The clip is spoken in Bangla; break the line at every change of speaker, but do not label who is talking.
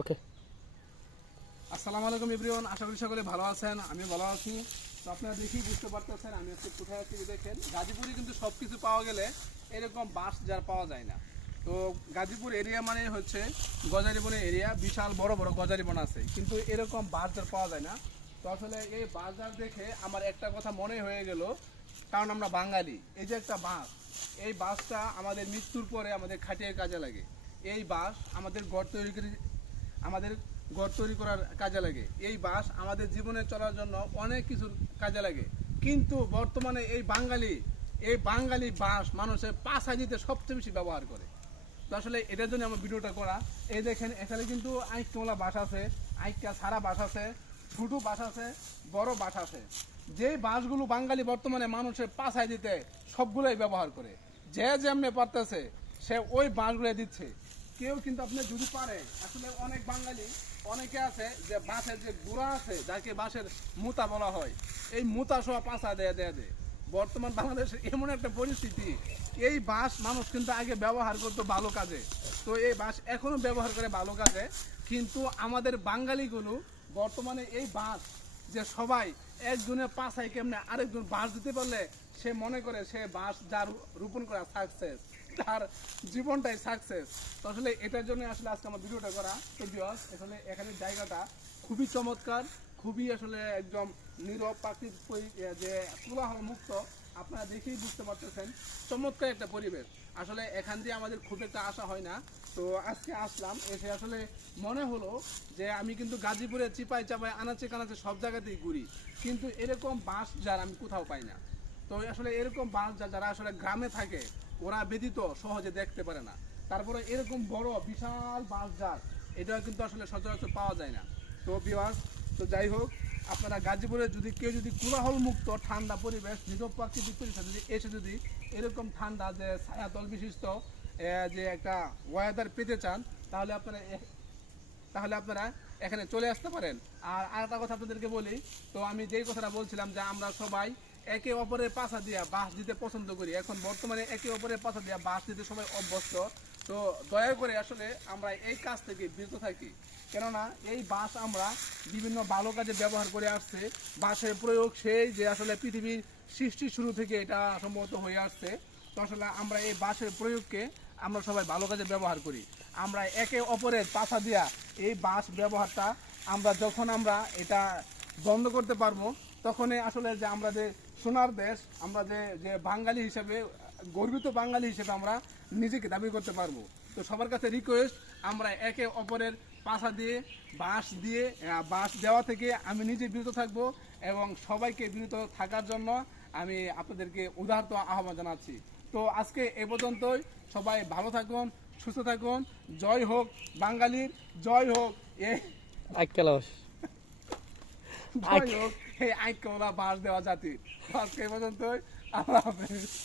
ওকে
আসসালামু আলাইকুম এভরিওয়ান, আশা করি সকলে ভালো আছেন আমি ভালো আছি। তো আপনারা দেখি বুঝতে পারতেছেন, আমি আজকে কোথায় আছি দেখেন। গাজীপুরে কিন্তু সব কিছু পাওয়া গেলে এরকম বাস যার পাওয়া যায় না। তো গাজীপুর এরিয়া মানে হচ্ছে গজারিবনের এরিয়া বিশাল বড় বড় গজারিবন আছে। কিন্তু এরকম বাস যার পাওয়া যায় না। তো আসলে এই বাজার দেখে আমার একটা কথা মনে হয়ে গেল, কারণ আমরা বাঙালি। এই যে একটা বাস এই বাসটা আমাদের মৃত্যুর পরে আমাদের খাটিয়ে কাজে লাগে। এই বাস আমাদের গড় তৈরি আমাদের ঘর তৈরি করার কাজে লাগে। এই বাস আমাদের জীবনে চলার জন্য অনেক কিছুর কাজে লাগে। কিন্তু বর্তমানে এই বাঙালি এই বাঙালি বাস মানুষের পাশা দিতে সবচেয়ে বেশি ব্যবহার করে। তো আসলে এটার জন্য আমার ভিডিওটা করা। এই দেখেন, এখানে কিন্তু আইকমলা বাস আছে আইকা সারা বাস আছে, ছোটো বাস আছে, বড় বাস আছে। যে বাসগুলো বাঙালি বর্তমানে মানুষের পাশায় দিতে সবগুলোই ব্যবহার করে। যে যেমনে পারতেছে, সে ওই বাসগুলো দিচ্ছে। কেউ কিন্তু আপনি যদি পারে, আসলে অনেক বাঙালি, অনেকে আছে যে বাঁশের যে গুড়া আছে, যাকে বাঁশের মুতা বলা হয়, এই মুতা সহ পাশা দেয়া দেয়া দেয়। বর্তমান বাংলাদেশের এমন একটা পরিস্থিতি, এই বাস মানুষ কিন্তু আগে ব্যবহার করতো ভালো কাজে। তো এই বাস এখনও ব্যবহার করে ভালো কাজে, কিন্তু আমাদের বাঙালিগুলো বর্তমানে এই বাস যে সবাই একজনের পাশায় কেমনে আরেকজন বাস দিতে পারলে সে মনে করে সে বাস যার রোপণ করা সাকসেস তার জীবনটাই সাকসেস তো আসলে এটার জন্য আসলে আজকে আমার ভিডিওটা করা। তো বিয়স আসলে এখানে জায়গাটা খুবই চমৎকার খুবই আসলে একদম নীরব প্রাকৃতিক পরি- এ, যে কোলাহল মুক্ত। আপনারা দেখেই বুঝতে পারতেছেন চমৎকার একটা পরিবেশ। আসলে এখান দিয়ে আমাদের খুব একটা আশা হয় না। তো আজকে আসলাম এসে আসলে মনে হলো যে আমি কিন্তু গাজীপুরে চিপাই চাপাই আনাচে কানাচে সব জায়গাতেই ঘুরি। কিন্তু এরকম বাস যার আমি কোথাও পাই না। তো আসলে এরকম বাস যারা আসলে গ্রামে থাকে, ওরা ব্যতীত সহজে দেখতে পারে না। তারপরে এরকম বড় বিশাল বাস যার এটা কিন্তু আসলে সচরাচর পাওয়া যায় না। তো বিওয়াস তো যাই হোক, আপনারা গাজীপুরে যদি কেউ যদি কোলাহল মুক্ত ঠান্ডা পরিবেশ, নীরব প্রাকৃতিক পরিবেশ যদি এসে যদি এরকম ঠান্ডা যে ছায়াতল বিশিষ্ট যে একটা ওয়েদার পেতে চান, তাহলে আপনারা তাহলে আপনারা এখানে চলে আসতে পারেন। আর আরেকটা কথা আপনাদেরকে বলি, তো আমি যেই কথাটা বলছিলাম যে আমরা সবাই একে অপরের পাশা দিয়া বাস দিতে পছন্দ করি। এখন বর্তমানে একে অপরের পাশা দিয়া বাস দিতে সবাই অভ্যস্ত। তো দয়া করে আসলে আমরা এই কাজ থেকে বিরত থাকি। কেননা এই বাস আমরা বিভিন্ন ভালো কাজে ব্যবহার করে আসছে। বাসের প্রয়োগ সেই যে আসলে পৃথিবীর সৃষ্টি শুরু থেকে এটা সম্ভবত হয়ে আসছে। তো আসলে আমরা এই বাসের প্রয়োগকে আমরা সবাই ভালো কাজে ব্যবহার করি। আমরা একে অপরের পাশা দিয়া এই বাস ব্যবহারটা আমরা যখন আমরা এটা বন্ধ করতে পারব, তখনই আসলে যে আমরা যে সোনার দেশ আমরা যে যে বাঙালি হিসেবে গর্বিত বাঙালি হিসেবে আমরা নিজেকে দাবি করতে পারব। তো সবার কাছে রিকোয়েস্ট আমরা একে অপরের পাশা দিয়ে বাঁশ দিয়ে বাঁশ দেওয়া থেকে আমি নিজে বিরত থাকব এবং সবাইকে বিরত থাকার জন্য আমি আপনাদেরকে উদাহরত আহ্বান জানাচ্ছি। তো আজকে এ পর্যন্তই। সবাই ভালো থাকুন সুস্থ থাকুন। জয় হোক বাঙালির জয় হোক। এ জয় হোক। এই আইকলা বাস দেওয়া জাতি আজকে পর্যন্ত আল্লাহ হাফেজ।